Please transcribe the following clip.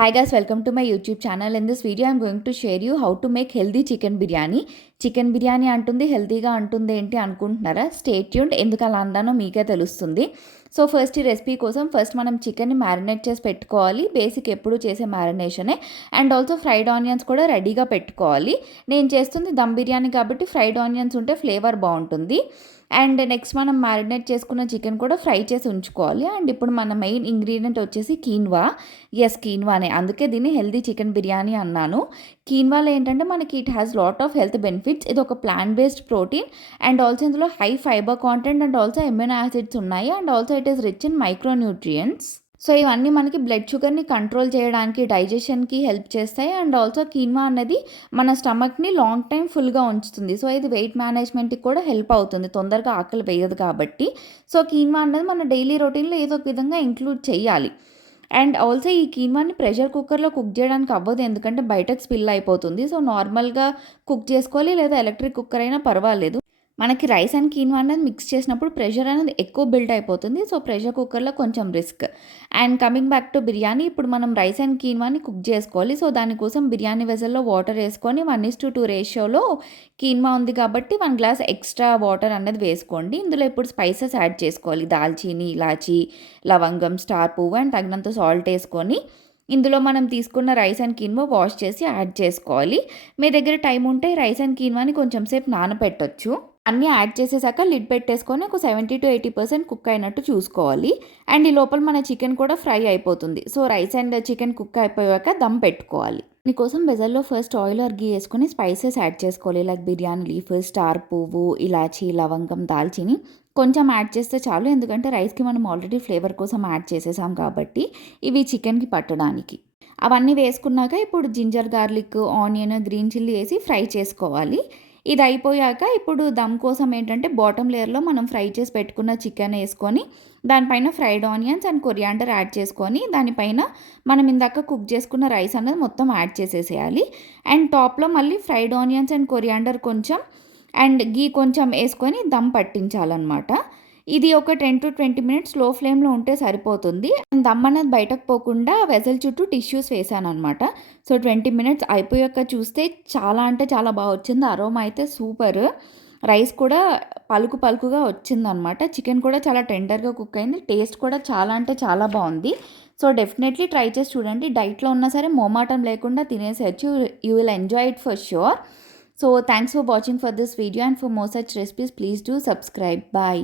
Hi guys, welcome to my YouTube channel. In this video, I'm going to share you how to make healthy chicken biryani. Chicken biryani అంటుంది హెల్తీగా అంటుంది ఏంటి అనుకుంటున్నారా? Stay tuned. ఎందుకు అలా అన్నానో మీకే తెలుస్తుంది. సో ఫస్ట్ ఈ రెసిపీ కోసం మనం చికెన్ని మ్యారినేట్ చేసి పెట్టుకోవాలి. బేసిక్ ఎప్పుడు చేసే మ్యారినేషనే. అండ్ ఆల్సో ఫ్రైడ్ ఆనియన్స్ కూడా రెడీగా పెట్టుకోవాలి. నేను చేస్తుంది దమ్ బిర్యానీ కాబట్టి ఫ్రైడ్ ఆనియన్స్ ఉంటే ఫ్లేవర్ బాగుంటుంది. అండ్ నెక్స్ట్ మనం మ్యారినేట్ చేసుకున్న చికెన్ కూడా ఫ్రై చేసి ఉంచుకోవాలి. అండ్ ఇప్పుడు మన మెయిన్ ఇంగ్రీడియంట్ వచ్చేసి కీన్వా. కీన్వానే, అందుకే దీన్ని హెల్తీ చికెన్ బిర్యానీ అన్నాను. కీన్వాలో ఏంటంటే మనకి it has lot of health benefits. ఇది ఒక plant based protein and also ఇందులో high fibre content and also amino acids ఉన్నాయి. And also it is rich in micronutrients. So ఇవన్నీ మనకి బ్లడ్ షుగర్ని కంట్రోల్ చేయడానికి, డైజెషన్కి హెల్ప్ చేస్తాయి. అండ్ ఆల్సో కీన్వా అనేది మన స్టమక్ని లాంగ్ టైం ఫుల్గా ఉంచుతుంది. సో ఇది వెయిట్ మేనేజ్మెంట్కి కూడా హెల్ప్ అవుతుంది, తొందరగా ఆకలి వేయదు కాబట్టి. సో కీన్వా అనేది మన డైలీ రొటీన్లో ఏదో ఒక విధంగా ఇంక్లూడ్ చేయాలి. అండ్ ఆల్సో ఈ కీన్వాని ప్రెషర్ కుక్కర్లో కుక్ చేయడానికి అవ్వదు, ఎందుకంటే బయటకు స్పిల్ అయిపోతుంది. సో నార్మల్గా కుక్ చేసుకోవాలి, లేదా ఎలక్ట్రిక్ కుక్కర్ అయినా పర్వాలేదు. మనకి రైస్ అండ్ కీన్వా అనేది మిక్స్ చేసినప్పుడు ప్రెషర్ అనేది ఎక్కువ బిల్డ్ అయిపోతుంది. సో ప్రెషర్ కుక్కర్లో కొంచెం risk. And coming back to biryani, ఇప్పుడు మనం రైస్ అండ్ కీన్వాని కుక్ చేసుకోవాలి. సో దానికోసం బిర్యానీ వెజల్లో వాటర్ వేసుకొని 1:2 రేషియోలో కీన్వా ఉంది కాబట్టి 1 గ్లాస్ ఎక్స్ట్రా వాటర్ అనేది వేసుకోండి. ఇందులో ఇప్పుడు స్పైసెస్ యాడ్ చేసుకోవాలి. దాల్చీని, ఇలాచీ, లవంగం, స్టార్ పువ్వు అండ్ తగినంత సాల్ట్ వేసుకొని ఇందులో మనం తీసుకున్న రైస్ అండ్ కీన్వా వాష్ చేసి యాడ్ చేసుకోవాలి. మీ దగ్గర టైం ఉంటే రైస్ అండ్ కీన్వాని కొంచెం సేపు నానబెట్టొచ్చు. అన్నీ యాడ్ చేసేసాక లిడ్ పెట్టేసుకొని ఒక 70-80% కుక్ అయినట్టు చూసుకోవాలి. అండ్ ఈ లోపల మన చికెన్ కూడా ఫ్రై అయిపోతుంది. So rice and chicken cook అయిపోయాక దమ్ పెట్టుకోవాలి. దీనికోసం వెజల్లో ఫస్ట్ ఆయిల్ ఆర్ గీ వేసుకొని స్పైసెస్ యాడ్ చేసుకోవాలి. లైక్ బిర్యానీ లీఫ్, స్టార్ పువ్వు, ఇలాచీ, లవంగం, దాల్చిని కొంచెం యాడ్ చేస్తే చాలు, ఎందుకంటే రైస్కి మనం ఆల్రెడీ ఫ్లేవర్ కోసం యాడ్ చేసేసాం కాబట్టి ఇవి చికెన్కి పట్టడానికి. అవన్నీ వేసుకున్నాక ఇప్పుడు ginger garlic, onion, green chilli వేసి ఫ్రై చేసుకోవాలి. ఇది అయిపోయాక ఇప్పుడు దమ్ కోసం ఏంటంటే బాటమ్ లేయర్లో మనం ఫ్రై చేసి పెట్టుకున్న చికెన్ వేసుకొని దానిపైన fried onions and coriander add చేసుకొని దానిపైన మనం ఇందాక కుక్ చేసుకున్న రైస్ అనేది మొత్తం యాడ్ చేసేసేయాలి. అండ్ టాప్లో మళ్ళీ ఫ్రైడ్ ఆనియన్స్ అండ్ కొరియాండర్ కొంచెం అండ్ గీ కొంచెం వేసుకొని దమ్ పట్టించాలన్నమాట. ఇది ఒక 10-20 మినిట్స్ లో ఫ్లేమ్లో ఉంటే సరిపోతుంది. దమ్ అనేది బయటకు పోకుండా వెజల్ చుట్టూ టిష్యూస్ వేసాను అనమాట. సో 20 మినిట్స్ అయిపోయాక చూస్తే చాలా అంటే చాలా బాగా వచ్చింది. అరోమా అయితే సూపర్. రైస్ కూడా పలుకు పలుకుగా వచ్చిందనమాట. చికెన్ కూడా చాలా టెండర్గా కుక్ అయింది. టేస్ట్ కూడా చాలా అంటే చాలా బాగుంది. సో డెఫినెట్లీ ట్రై చేసి చూడండి. డైట్లో ఉన్నా సరే మోమాటం లేకుండా తినేసేయచ్చు. You will enjoy it for sure. So thanks for watching for this video, and for more such recipes please do subscribe. Bye.